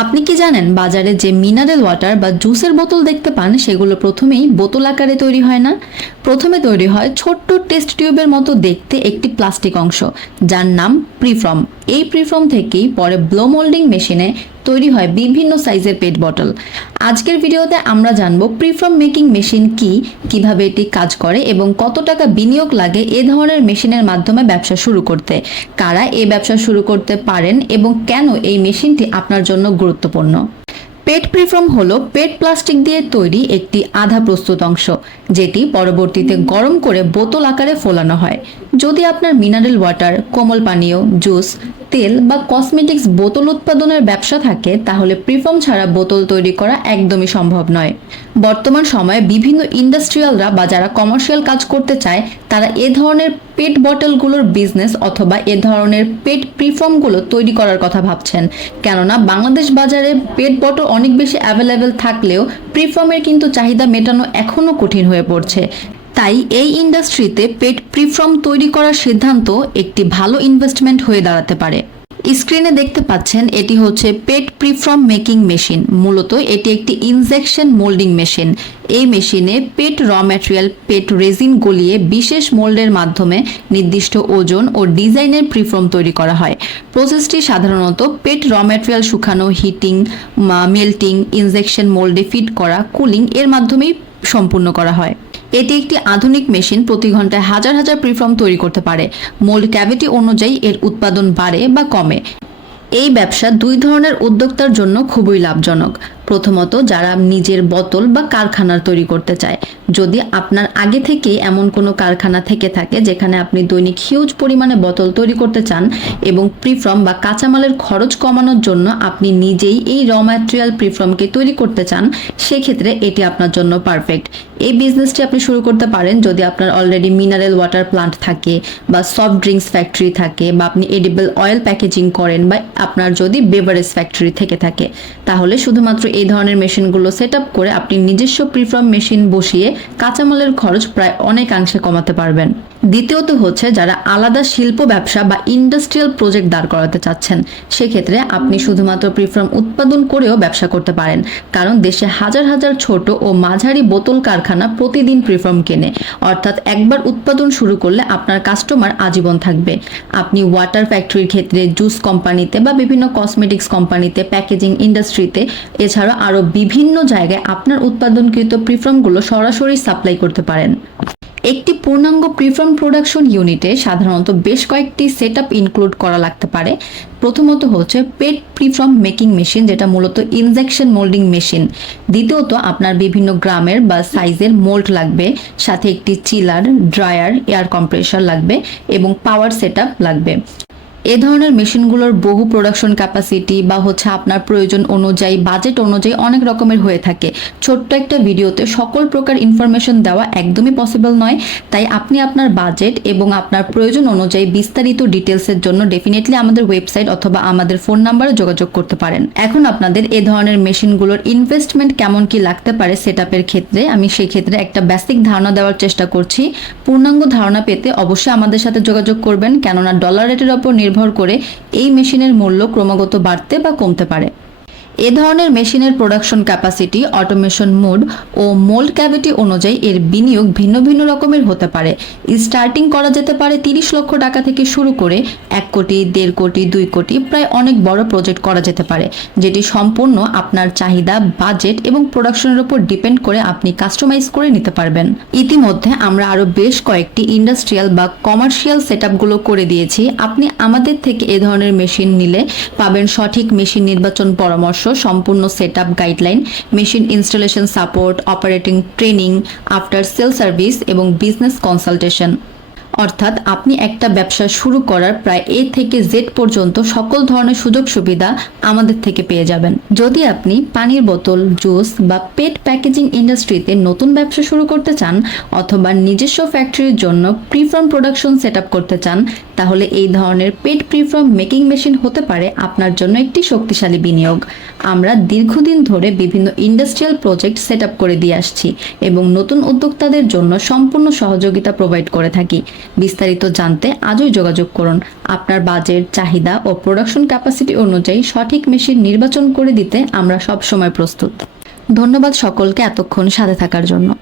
আপনি কি জানেন বাজারে যে মিনারেল ওয়াটার বা জুসের বোতল দেখতে পান সেগুলো প্রথমেই বোতল আকারে তৈরি হয় না। প্রথমে তৈরি হয় ছোট্ট টেস্ট টিউবের মতো দেখতে একটি প্লাস্টিক অংশ, যার নাম প্রিফর্ম। এই প্রিফর্ম থেকেই পরে ব্লো মোল্ডিং মেশিনে তৈরি হয় বিভিন্ন সাইজের পেট বটল। আজকের ভিডিওতে আমরা জানবো প্রিফর্ম মেকিং মেশিন কি, কিভাবে এটি কাজ করে এবং কত টাকা বিনিয়োগ লাগে এ ধরনের মেশিনের মাধ্যমে ব্যবসা শুরু করতে, কারা এই ব্যবসা শুরু করতে পারেন এবং কেন এই মেশিনটি আপনার জন্য গুরুত্বপূর্ণ। পেট প্রিফর্ম হলো পেট প্লাস্টিক দিয়ে তৈরি একটি আধা প্রস্তুত অংশ, যেটি পরবর্তীতে গরম করে বোতল আকারে ফোলানো হয়। যদি আপনার মিনারেল ওয়াটার, কোমল পানীয়, জুস, তেল বা কসমেটিক্স বোতল উৎপাদনের ব্যবসা থাকে, তাহলে প্রিফর্ম ছাড়া বোতল তৈরি করা একদমই সম্ভব নয়। বর্তমান সময়ে বিভিন্ন ইন্ডাস্ট্রিয়ালরা বা যারা কমার্শিয়াল কাজ করতে চায়, তারা এ ধরনের পেট বটলগুলোর বিজনেস অথবা এ ধরনের পেট প্রিফর্মগুলো তৈরি করার কথা ভাবছেন। কেননা বাংলাদেশ বাজারে পেট বটল অনেক বেশি অ্যাভেলেবেল থাকলেও প্রিফর্মের কিন্তু চাহিদা মেটানো এখনও কঠিন হয়ে পড়ছে। তাই এই ইন্ডাস্ট্রিতে পেট প্রিফর্ম তৈরি করার সিদ্ধান্ত একটি ভালো ইনভেস্টমেন্ট হয়ে দাঁড়াতে পারে। স্ক্রিনে দেখতে পাচ্ছেন এটি হচ্ছে পেট প্রিফর্ম মেকিং মেশিন। মূলত এটি একটি ইনজেকশন মোল্ডিং মেশিন। এই মেশিনে পেট র ম্যাটেরিয়াল, পেট রেজিন গলিয়ে বিশেষ মোল্ডের মাধ্যমে নির্দিষ্ট ওজন ও ডিজাইনের প্রিফর্ম তৈরি করা হয়। প্রসেসটি সাধারণত পেট র ম্যাটেরিয়াল শুকানো, হিটিং, মেল্টিং, ইনজেকশন মোল্ডে ফিট করা, কুলিং এর মাধ্যমেই সম্পূর্ণ করা হয়। এটি একটি আধুনিক মেশিন, প্রতি ঘন্টায় হাজার হাজার প্রিফর্ম তৈরি করতে পারে। মোল্ড ক্যাভিটি অনুযায়ী এর উৎপাদন বাড়ে বা কমে। এই ব্যবসা দুই ধরনের উদ্যোক্তার জন্য খুবই লাভজনক। প্রথমত, যারা নিজের বোতল বা কারখানার তৈরি করতে চায়। যদি আপনার আগে থেকে এমন কোনো কারখানা থেকে থাকে যেখানে আপনি দৈনিক হিউজ পরিমাণে বোতল তৈরি করতে চান এবং প্রিফর্ম বা কাঁচামালের খরচ কমানোর জন্য আপনি নিজেই এই র ম্যাটেরিয়াল প্রিফর্মকে তৈরি করতে চান, সেক্ষেত্রে এটি আপনার জন্য পারফেক্ট। এই বিজনেসটি আপনি শুরু করতে পারেন যদি আপনার অলরেডি মিনারেল ওয়াটার প্লান্ট থাকে বা সফট ড্রিঙ্কস ফ্যাক্টরি থাকে, বা আপনি এডিবল অয়েল প্যাকেজিং করেন, বা আপনার যদি বেভারেজ ফ্যাক্টরি থেকে থাকে। তাহলে শুধুমাত্র এই ধরনের মেশিনগুলো সেট আপ করে আপনি নিজস্ব প্রিফর্ম মেশিন বসিয়ে কাঁচামালের খরচ প্রায় অনেকাংশে কমাতে পারবেন। দ্বিতীয়ত হচ্ছে যারা আলাদা শিল্প ব্যবসা বা ইন্ডাস্ট্রিয়াল প্রজেক্ট দাঁড় করাতে চাচ্ছেন, সেক্ষেত্রে আপনি শুধুমাত্র প্রিফর্ম উৎপাদন করেও ব্যবসা করতে পারেন। কারণ দেশে হাজার হাজার ছোট ও মাঝারি বোতল কারখানা প্রতিদিন প্রিফর্ম কেনে। অর্থাৎ একবার উৎপাদন শুরু করলে আপনার কাস্টমার আজীবন থাকবে। আপনি ওয়াটার ফ্যাক্টরির ক্ষেত্রে, জুস কোম্পানিতে বা বিভিন্ন কসমেটিক্স কোম্পানিতে, প্যাকেজিং ইন্ডাস্ট্রিতে, এছাড়া আরও বিভিন্ন জায়গায় আপনার উৎপাদনকৃত প্রিফর্মগুলো সরাসরি সাপ্লাই করতে পারেন। একটি পূর্ণাঙ্গ প্রিফর্ম প্রোডাকশন ইউনিটে সাধারণত বেশ কয়েকটি সেটআপ ইনক্লুড করা লাগতে পারে। প্রথমত হচ্ছে পেট প্রিফর্ম মেকিং মেশিন, যেটা মূলত ইনজেকশন মোল্ডিং মেশিন। দ্বিতীয়ত আপনার বিভিন্ন গ্রামের বা সাইজের মোল্ড লাগবে, সাথে একটি চিলার, ড্রায়ার, এয়ার কম্প্রেসার লাগবে এবং পাওয়ার সেটআপ লাগবে। এ ধরনের মেশিনগুলোর বহু প্রোডাকশন ক্যাপাসিটি বা হচ্ছে আপনার প্রয়োজন অনুযায়ী, বাজেট অনুযায়ী অনেক রকমের হয়ে থাকে। ছোট্ট একটা ভিডিওতে সকল প্রকার ইনফরমেশন দেওয়া একদমই পসিবল নয়। তাই আপনি আপনার বাজেট এবং আপনার প্রয়োজন অনুযায়ী বিস্তারিত ডিটেলসের জন্য ডেফিনেটলি আমাদের ওয়েবসাইট অথবা আমাদের ফোন নাম্বারে যোগাযোগ করতে পারেন। এখন আপনাদের এ ধরনের মেশিনগুলোর ইনভেস্টমেন্ট কেমন কি লাগতে পারে সেটআপের ক্ষেত্রে, আমি সেই ক্ষেত্রে একটা বেসিক ধারণা দেওয়ার চেষ্টা করছি। পূর্ণাঙ্গ ধারণা পেতে অবশ্যই আমাদের সাথে যোগাযোগ করবেন, কেননা ডলার রেটের উপর নির্ভর করে এই মেশিনের মূল্য ক্রমাগত বাড়তে বা কমতে পারে। এ ধরনের মেশিনের প্রোডাকশন ক্যাপাসিটি, অটোমেশন মোড ও মোল্ড ক্যাভিটি অনুযায়ী এর বিনিয়োগ ভিন্ন ভিন্ন রকমের হতে পারে। স্টার্টিং করা যেতে পারে 30 লক্ষ টাকা থেকে শুরু করে 1 কোটি, 1.5 কোটি, 2 কোটি, প্রায় অনেক বড় প্রজেক্ট করা যেতে পারে, যেটি সম্পূর্ণ আপনার চাহিদা, বাজেট এবং প্রোডাকশনের উপর ডিপেন্ড করে আপনি কাস্টমাইজ করে নিতে পারবেন। ইতিমধ্যে আমরা আরও বেশ কয়েকটি ইন্ডাস্ট্রিয়াল বা কমার্শিয়াল সেটআপগুলো করে দিয়েছি। আপনি আমাদের থেকে এ ধরনের মেশিন নিলে পাবেন সঠিক মেশিন নির্বাচন পরামর্শ, সম্পূর্ণ setup guideline, machine installation support, operating training, after sale service এবং বিজনেস কনসালটেশন। অর্থাৎ আপনি একটা ব্যবসা শুরু করার প্রায় এ থেকে জেড পর্যন্ত সকল ধরনের সুযোগ সুবিধা আমাদের থেকে পেয়ে যাবেন। যদি আপনি পানির বোতল, জুস বা পেট প্যাকেজিং ইন্ডাস্ট্রিতে নতুন ব্যবসা শুরু করতে চান অথবা নিজস্ব ফ্যাক্টরির জন্য প্রিফর্ম প্রোডাকশন সেটআপ করতে চান, তাহলে এই ধরনের পেট প্রিফর্ম মেকিং মেশিন হতে পারে আপনার জন্য একটি শক্তিশালী বিনিয়োগ। আমরা দীর্ঘদিন ধরে বিভিন্ন ইন্ডাস্ট্রিয়াল প্রজেক্ট সেট আপ করে দিয়ে আসছি এবং নতুন উদ্যোক্তাদের জন্য সম্পূর্ণ সহযোগিতা প্রোভাইড করে থাকি। বিস্তারিত জানতে আজই যোগাযোগ করুন। আপনার বাজেট, চাহিদা ও প্রোডাকশন ক্যাপাসিটি অনুযায়ী সঠিক মেশিন নির্বাচন করে দিতে আমরা সবসময় প্রস্তুত। ধন্যবাদ সকলকে এতক্ষণ সাথে থাকার জন্য।